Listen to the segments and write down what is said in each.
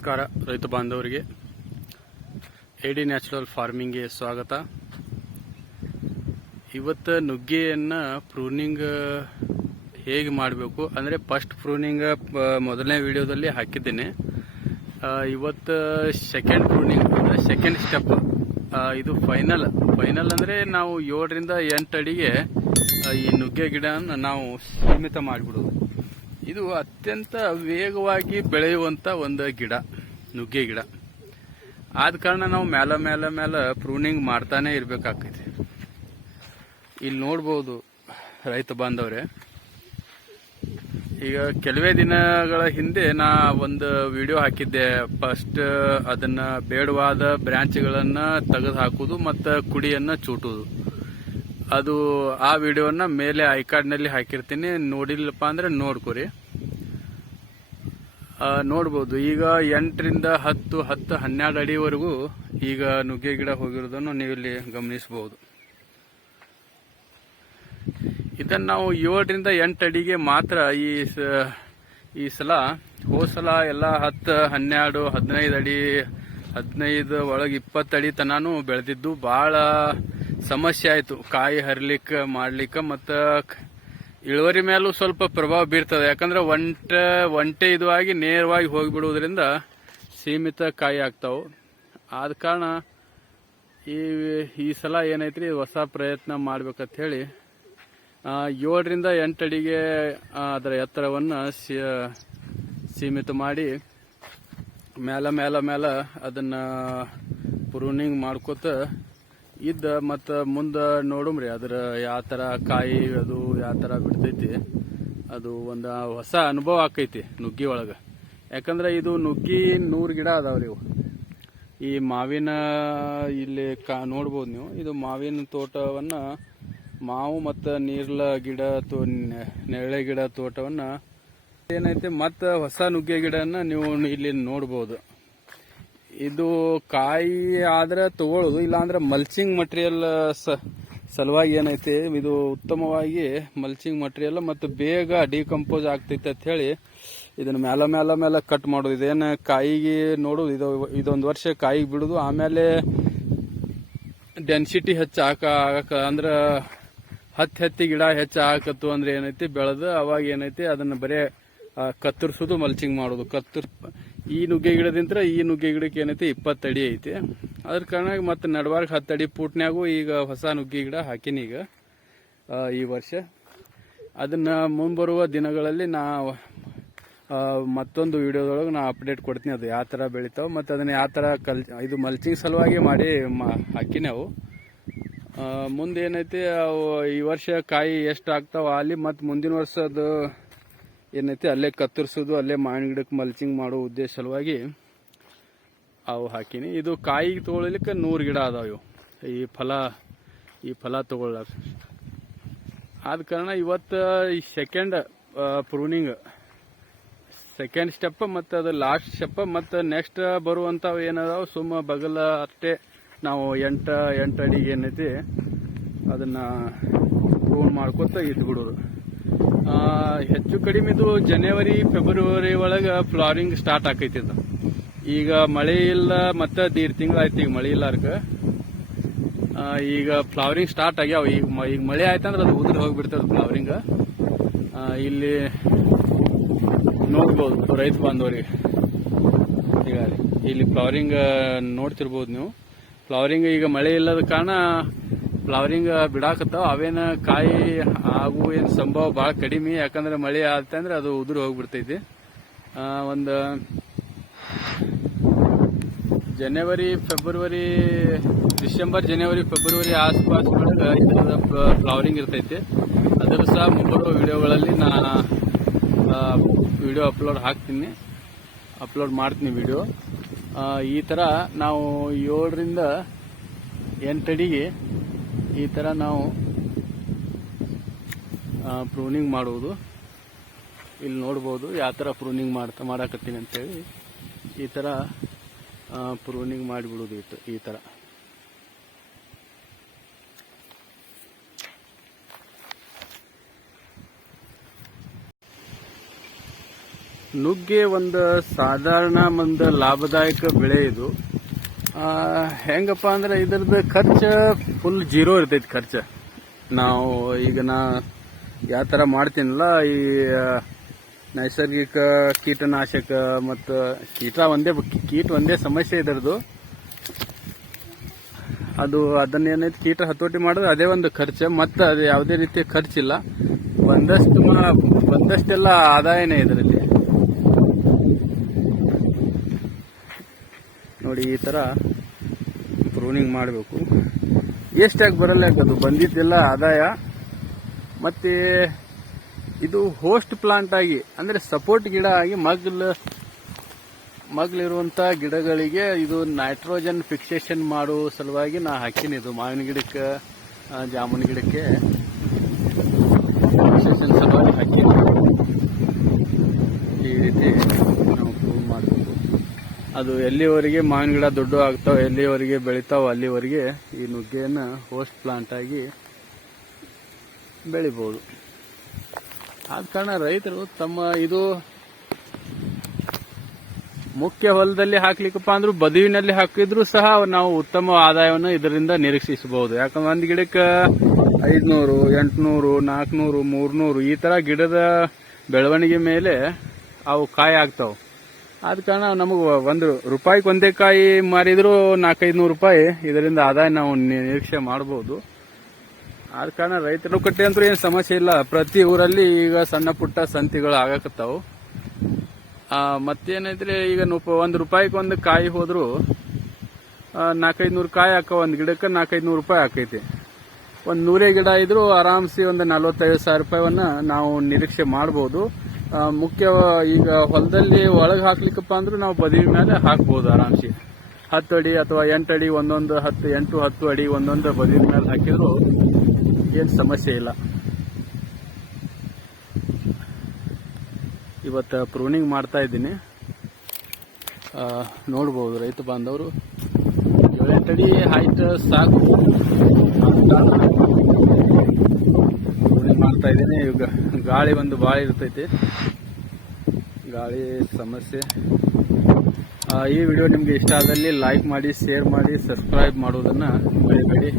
ನಮಸ್ಕಾರ ರೈತ ಬಾಂಧವರಿಗೆ ಎಡಿ ನ್ಯಾಚುರಲ್ ಫಾರ್ಮಿಂಗ್ಗೆ ಸ್ವಾಗತ. ಇವತ್ತು ನುಗ್ಗೆಯನ್ನು ಪ್ರೂನಿಂಗ್ ಹೇಗೆ ಮಾಡಬೇಕು ಅಂದರೆ ಫಸ್ಟ್ ಪ್ರೂನಿಂಗ್ ಮೊದಲನೇ ವಿಡಿಯೋದಲ್ಲಿ ಹಾಕಿದ್ದೇನೆ. ಇವತ್ತು ಸೆಕೆಂಡ್ ಪ್ರೂನಿಂಗ್ ಅಂದರೆ ಸೆಕೆಂಡ್ ಸ್ಟೆಪ್. ಇದು ಫೈನಲ್ ಅಂದರೆ ನಾವು 7 ರಿಂದ 8 ಅಡಿಗೆ ಈ ನುಗ್ಗೆ ಗಿಡನ ನಾವು ಸೀಮಿತ ಮಾಡಿಬಿಡೋದು. ಇದು ಅತ್ಯಂತ ವೇಗವಾಗಿ ಬೆಳೆಯುವಂಥ ಒಂದು ಗಿಡ, ನುಗ್ಗೆ ಗಿಡ. ಆದ ಕಾರಣ ನಾವು ಮೇಲೆ ಪ್ರೂನಿಂಗ್ ಮಾಡ್ತಾನೆ ಇರಬೇಕಾಗ್ತೈತಿ. ಇಲ್ಲಿ ನೋಡ್ಬೋದು ರೈತ ಬಾಂಧವರೇ, ಈಗ ಕೆಲವೇ ದಿನಗಳ ಹಿಂದೆ ನಾ ಒಂದು ವಿಡಿಯೋ ಹಾಕಿದ್ದೆ. ಫಸ್ಟ್ ಅದನ್ನ ಬೇಡವಾದ ಬ್ರಾಂಚ್ಗಳನ್ನು ತೆಗೆದು ಹಾಕುವುದು ಮತ್ತು ಕುಡಿಯನ್ನು ಚೂಟುವುದು. ಅದು ಆ ವಿಡಿಯೋನ ಮೇಲೆ ಐಕಾರ್ಡ್ನಲ್ಲಿ ಹಾಕಿರ್ತೀನಿ, ನೋಡಿಲ್ಲಪ್ಪ ಅಂದ್ರೆ ನೋಡ್ಕೊರಿ. ನೋಡ್ಬೋದು ಈಗ 8 ರಿಂದ 10-12 ಅಡಿವರೆಗೂ ಈಗ ನುಗ್ಗೆ ಗಿಡ ಹೋಗಿರೋದನ್ನು ನೀವು ಇಲ್ಲಿ ಗಮನಿಸಬಹುದು. ಇದನ್ನು ನಾವು 7 ರಿಂದ 8 ಅಡಿಗೆ ಮಾತ್ರ ಈ ಸಲ, ಹೋದ ಸಲ ಎಲ್ಲ 10, 12, 15 ಅಡಿ, 15 ಒಳಗೆ 20 ಅಡಿ ತನಾನು ಬೆಳೆದಿದ್ದು. ಭಾಳ ಸಮಸ್ಯೆ ಆಯಿತು ಕಾಯಿ ಹರಿಲಿಕ್ಕೆ ಮಾಡ್ಲಿಕ್ಕೆ, ಮತ್ತು ಇಳುವರಿ ಮೇಲೂ ಸ್ವಲ್ಪ ಪ್ರಭಾವ ಬೀರ್ತದೆ. ಯಾಕಂದ್ರೆ ಒಂಟೆ ಇದು ಆಗಿ ನೇರವಾಗಿ ಹೋಗಿಬಿಡುವುದರಿಂದ ಸೀಮಿತ ಕಾಯಿ ಆಗ್ತಾವೆ. ಆದ ಕಾರಣ ಈ ಸಲ ಏನೈತ್ರಿ, ಹೊಸ ಪ್ರಯತ್ನ ಮಾಡ್ಬೇಕಂತ ಹೇಳಿ 7 ರಿಂದ 8 ಅಡಿಗೆ ಅದರ ಎತ್ತರವನ್ನು ಸೀಮಿತ ಮಾಡಿ ಮೇಲೆ ಅದನ್ನ ಪ್ರೂನಿಂಗ್ ಮಾಡ್ಕೋತ ಇದ್ದ. ಮತ್ತು ಮುಂದೆ ನೋಡುಮ್ರಿ ಅದ್ರ ಯಾವ ಥರ ಕಾಯಿ ಅದು ಯಾವ ಥರ ಬಿಡ್ತೈತಿ. ಅದು ಒಂದು ಹೊಸ ಅನುಭವ ಆಕೈತಿ ನುಗ್ಗಿ ಒಳಗೆ. ಯಾಕಂದ್ರೆ ಇದು ನುಗ್ಗಿ 100 ಗಿಡ ಅದಾವ್ರಿ ಇವು. ಈ ಮಾವಿನ ಇಲ್ಲಿ ನೋಡ್ಬೋದು ನೀವು, ಇದು ಮಾವಿನ ತೋಟವನ್ನು, ಮಾವು ಮತ್ತು ನೀರ್ಲ ಗಿಡ ನೆರಳೆ ಗಿಡ ತೋಟವನ್ನು ಏನೈತಿ, ಮತ್ತು ಹೊಸ ನುಗ್ಗೆ ಗಿಡನ ನೀವು ಇಲ್ಲಿ ನೋಡ್ಬೋದು. ಇದು ಕಾಯಿ ಆದ್ರೆ ತಗೊಳ್ಳೋದು, ಇಲ್ಲಾಂದ್ರೆ ಮಲ್ಚಿಂಗ್ ಮಟೀರಿಯಲ್ ಸಲುವಾಗಿ ಏನೈತಿ, ಇದು ಉತ್ತಮವಾಗಿ ಮಲ್ಚಿಂಗ್ ಮಟೀರಿಯಲ್ ಮತ್ತು ಬೇಗ ಡಿಕಂಪೋಸ್ ಆಗ್ತೈತೆ ಅಂತ ಹೇಳಿ ಇದನ್ನ ಮೇಲೆ ಕಟ್ ಮಾಡೋದು. ಇದೇನು ಕಾಯಿಗೆ ನೋಡೋದು, ಇದೊಂದು ವರ್ಷ ಕಾಯಿಗೆ ಬಿಡೋದು. ಆಮೇಲೆ ಡೆನ್ಸಿಟಿ ಹೆಚ್ಚು ಅಂದ್ರೆ ಹತ್ತಿ ಗಿಡ ಹೆಚ್ಚು ಹಾಕತ್ತು ಅಂದ್ರೆ ಏನೈತಿ, ಬೆಳೆದು ಅವಾಗ ಏನೈತಿ ಅದನ್ನ ಬರೇ ಕತ್ತರಿಸೋದು, ಮಲ್ಚಿಂಗ್ ಮಾಡೋದು. ಈ ನುಗ್ಗೆ ಗಿಡದಿಂದ ಈ ನುಗ್ಗೆ ಗಿಡಕ್ಕೆ ಏನೈತಿ 20 ಅಡಿ ಐತಿ. ಅದ್ರ ಕಾರಣ ಮತ್ತೆ ನಡವಾರ್ಗ 10 ಅಡಿ ಪೂಟ್ನ್ಯಾಗೂ ಈಗ ಹೊಸ ನುಗ್ಗೆ ಗಿಡ ಹಾಕಿನಿ ಈಗ ಈ ವರ್ಷ. ಅದನ್ನ ಮುಂಬರುವ ದಿನಗಳಲ್ಲಿ ನಾ ಮತ್ತೊಂದು ವಿಡಿಯೋದೊಳಗೆ ನಾ ಅಪ್ಡೇಟ್ ಕೊಡ್ತೀನಿ, ಅದು ಯಾವ ಥರ ಬೆಳಿತಾವ ಮತ್ತು ಅದನ್ನ ಯಾವ ಥರ ಇದು ಮಲ್ಚಿಂಗ್ ಸಲುವಾಗಿ ಮಾಡಿ ಹಾಕಿನಿ ಅವು. ಮುಂದೆ ಏನೈತಿ, ಅವು ಈ ವರ್ಷ ಕಾಯಿ ಎಷ್ಟು ಆಗ್ತಾವ ಅಲ್ಲಿ, ಮತ್ತು ಮುಂದಿನ ವರ್ಷ ಅದು ಏನೈತಿ ಅಲ್ಲೇ ಕತ್ತರಿಸೋದು, ಅಲ್ಲೇ ಮಾವಿನ ಗಿಡಕ್ಕೆ ಮಲ್ಚಿಂಗ್ ಮಾಡೋ ಉದ್ದೇಶ ಸಲುವಾಗಿ ಅವು ಹಾಕಿನಿ. ಇದು ಕಾಯಿಗೆ ತಗೊಳ್ಲಿಕ್ಕೆ 100 ಗಿಡ ಅದಾವ ಇವು, ಈ ಫಲ ತಗೊಳ್ಳಾಕ. ಆದ ಕಾರಣ ಇವತ್ತು ಈ ಸೆಕೆಂಡ್ ಪ್ರೂನಿಂಗ್, ಸೆಕೆಂಡ್ ಸ್ಟೆಪ್ ಮತ್ತು ಅದು ಲಾಸ್ಟ್ ಸ್ಟೆಪ್. ಮತ್ತು ನೆಕ್ಸ್ಟ್ ಬರುವಂಥವು ಏನದಾವ, ಸುಮ್ಮ ಬಗಲ ಅಷ್ಟೇ ನಾವು 8 ಅಡಿಗೆ ಏನೈತಿ ಅದನ್ನ ಪ್ರೂನ್ ಮಾಡ್ಕೊತ ಇದ್ದು ಬಿಡೋದು. ಹೆಚ್ಚು ಕಡಿಮೆ ಇದು ಜನವರಿ ಫೆಬ್ರವರಿ ಒಳಗೆ ಫ್ಲವರಿಂಗ್ ಸ್ಟಾರ್ಟ್ ಆಕೈತಿ. ಇದು ಈಗ ಮಳೆ ಇಲ್ಲ, ಮತ್ತೆ 1.5 ತಿಂಗಳು ಆಯ್ತು ಈಗ ಮಳೆ ಇಲ್ಲಾರ್ಕ. ಈಗ ಫ್ಲವರಿಂಗ್ ಸ್ಟಾರ್ಟ್ ಆಗ್ಯಾವ. ಈಗ ಮಳೆ ಆಯ್ತಂದ್ರೆ ಅದು ಉದುರಿ ಹೋಗ್ಬಿಡ್ತದೆ ಫ್ಲವರಿಂಗ್. ಇಲ್ಲಿ ನೋಡ್ಬೋದು ರೈತ ಬಾಂಧವರಿಗೆ, ಈಗ ಇಲ್ಲಿ ಫ್ಲವರಿಂಗ್ ನೋಡ್ತಿರ್ಬೋದು ನೀವು. ಫ್ಲವರಿಂಗ್ ಈಗ ಮಳೆ ಇಲ್ಲದ ಕಾರಣ ಫ್ಲವರಿಂಗ್ ಬಿಡಾಕತ್ತಾವ. ಅವೇನ ಕಾಯಿ ಆಗು ಏನು ಸಂಭವ ಭಾಳ ಕಡಿಮೆ. ಯಾಕಂದ್ರೆ ಮಳೆ ಆತಂದ್ರೆ ಅದು ಉದುರಿ ಹೋಗ್ಬಿಡ್ತೈತಿ. ಒಂದು ಡಿಸೆಂಬರ್ ಜನವರಿ ಫೆಬ್ರವರಿ ಆಸ್ಪಾಸ್ ಒಳಗೆ ಇದರ ಫ್ಲವರಿಂಗ್ ಇರ್ತೈತಿ. ಅದರ ಸಹ ಮುಂಬರುವ ವಿಡಿಯೋಗಳಲ್ಲಿ ವಿಡಿಯೋ ಅಪ್ಲೋಡ್ ಮಾಡ್ತೀನಿ ವಿಡಿಯೋ. ಈ ಥರ ನಾವು 7 ರಿಂದ 8 ಅಡಿಗೆ ಈ ಥರ ನಾವು ಪ್ರೂನಿಂಗ್ ಮಾಡುವುದು. ಇಲ್ಲಿ ನೋಡ್ಬೋದು ಯಾವ ಥರ ಪ್ರೂನಿಂಗ್ ಮಾಡಾಕತ್ತೀನಿ ಅಂತೇಳಿ. ಈ ಥರ ಪ್ರೂನಿಂಗ್ ಮಾಡಿಬಿಡೋದು ಈ ಥರ. ನುಗ್ಗೆ ಒಂದು ಸಾಧಾರಣ ಒಂದು ಲಾಭದಾಯಕ ಬೆಳೆ ಇದು. ಹೆಂಗಪ್ಪ ಅಂದ್ರೆ ಇದ್ರದ್ದು ಖರ್ಚು ಫುಲ್ ಜೀರೋ ಇರ್ತೈತಿ ಖರ್ಚು. ನಾವು ಈಗ ಯಾವ ಥರ ಮಾಡ್ತೀನಲ್ಲ, ಈ ನೈಸರ್ಗಿಕ ಕೀಟನಾಶಕ ಮತ್ತು ಕೀಟ ಒಂದೇ ಸಮಸ್ಯೆ ಇದರದು. ಅದನ್ನೇನೈತಿ ಕೀಟ ಹತೋಟಿ ಮಾಡೋದು ಅದೇ ಒಂದು ಖರ್ಚು, ಮತ್ತು ಅದು ಯಾವುದೇ ರೀತಿಯ ಖರ್ಚಿಲ್ಲ. ಬಂದಷ್ಟೆಲ್ಲ ಆದಾಯನೇ ಇದರಲ್ಲಿ. ನೋಡಿ ಈ ಥರ ಪ್ರೂನಿಂಗ್ ಮಾಡಬೇಕು. ಎಷ್ಟಾಗಿ ಬರಲ್ಲ, ಅದು ಬಂದಿದ್ದೆಲ್ಲ ಆದಾಯ. ಮತ್ತೆ ಇದು ಹೋಸ್ಟ್ ಪ್ಲಾಂಟ್ ಆಗಿ ಅಂದ್ರೆ ಸಪೋರ್ಟ್ ಗಿಡ ಆಗಿ ಮಗ್ಲಿರುವಂತ ಗಿಡಗಳಿಗೆ ಇದು ನೈಟ್ರೋಜನ್ ಫಿಕ್ಸೇಷನ್ ಮಾಡೋ ಸಲುವಾಗಿ ನಾ ಹಾಕಿನಿ. ಇದು ಮಾವಿನ ಗಿಡಕ್ಕೆ, ಜಾಮೂನ್ ಗಿಡಕ್ಕೆ ಫಿಕ್ಸೇಷನ್ ಸಲುವಾಗಿ ಹಾಕಿನಿ. ಈ ರೀತಿ ನಾವು ಪ್ರೂವ್ ಮಾಡಬೇಕು. ಅದು ಎಲ್ಲಿವರೆಗೆ ಮಾವಿನ ಗಿಡ ದೊಡ್ಡ ಆಗ್ತಾವ, ಎಲ್ಲಿವರೆಗೆ ಬೆಳಿತಾವ, ಅಲ್ಲಿವರೆಗೆ ಈ ನುಗ್ಗೆಯನ್ನು ಹೋಸ್ಟ್ ಪ್ಲಾಂಟ್ ಆಗಿ ಬೆಳಿಬಹುದು. ಆದ ಕಾರಣ ರೈತರು ಇದು ಮುಖ್ಯ ಹೊಲದಲ್ಲಿ ಹಾಕ್ಲಿಕ್ಕಪ್ಪ ಅಂದ್ರೂ ಬದುವಿನಲ್ಲಿ ಹಾಕಿದ್ರು ಸಹ ನಾವು ಉತ್ತಮ ಆದಾಯವನ್ನು ಇದರಿಂದ ನಿರೀಕ್ಷಿಸಬಹುದು. ಯಾಕಂದ್ರೆ ಒಂದು ಗಿಡಕ್ಕೆ 500, 800, 400, 300 ಈ ತರ ಗಿಡದ ಬೆಳವಣಿಗೆ ಮೇಲೆ ಅವು ಕಾಯಿ ಆಗ್ತಾವ. ಆದ ಕಾರಣ ನಮಗೆ ₹1 ಒಂದೇ ಕಾಯಿ ಮಾರಿದ್ರು 400-500 ರೂಪಾಯಿ ಇದರಿಂದ ಆದಾಯ ನಾವು ನಿರೀಕ್ಷೆ ಮಾಡಬಹುದು. ಆದ ಕಾರಣ ರೈತರು ಕಟ್ಟೆ ಅಂತೂ ಏನು ಸಮಸ್ಯೆ ಇಲ್ಲ. ಪ್ರತಿ ಊರಲ್ಲಿ ಈಗ ಸಣ್ಣ ಪುಟ್ಟ ಸಂತಿಗಳು ಆಗಕತ್ತಾವು. ಮತ್ತೇನೈತ್ರಿ, ಈಗ ₹1 ಒಂದು ಕಾಯಿ ಹೋದ್ರು 400-500 ಕಾಯಿ ಹಾಕ, ಒಂದು ಗಿಡಕ್ಕೆ 400-500 ರೂಪಾಯಿ ಆಕೈತಿ. ಒಂದು 100 ಗಿಡ ಇದ್ರು ಆರಾಮ್ಸಿ ಒಂದು 45,000 ರೂಪಾಯಿವನ್ನ ನಾವು ನಿರೀಕ್ಷೆ ಮಾಡಬಹುದು. ಮುಖ್ಯ ಈಗ ಹೊಲದಲ್ಲಿ ಒಳಗೆ ಹಾಕ್ಲಿಕ್ಕಪ್ಪ ಅಂದ್ರೂ ನಾವು ಬದಿ ಮೇಲೆ ಹಾಕ್ಬಹುದು ಆರಾಮ್ಸಿ. 10 ಅಡಿ ಅಥವಾ 8 ಅಡಿ ಒಂದೊಂದು 8-10 ಅಡಿ ಒಂದೊಂದು ಬದಿ ಮೇಲೆ ಹಾಕಿದ್ರು ಏನು ಸಮಸ್ಯೆ ಇಲ್ಲ. ಇವತ್ತು ಪ್ರೂನಿಂಗ್ ಮಾಡ್ತಾ ಇದ್ದೀನಿ. ನೋಡ್ಬೋದು ರೈತ ಬಾಂಧವರು 7-8 ಅಡಿ ಹೈಟ್ ಸಾಕು. ಪ್ರೂನಿಂಗ್ ಮಾಡ್ತಾ ಇದ್ದೀನಿ. ಈಗ ಗಾಳಿ ಭಾಳ ಇರ್ತೈತಿ, ಗಾಳಿ ಸಮಸ್ಯೆ. ಈ ವಿಡಿಯೋ ನಿಮಗೆ ಇಷ್ಟ ಆದಲ್ಲಿ ಲೈಕ್ ಮಾಡಿ, ಶೇರ್ ಮಾಡಿ, ಸಬ್ಸ್ಕ್ರೈಬ್ ಮಾಡೋದನ್ನ ಮರಿಬೇಡಿ.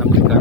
ನಮಸ್ಕಾರ.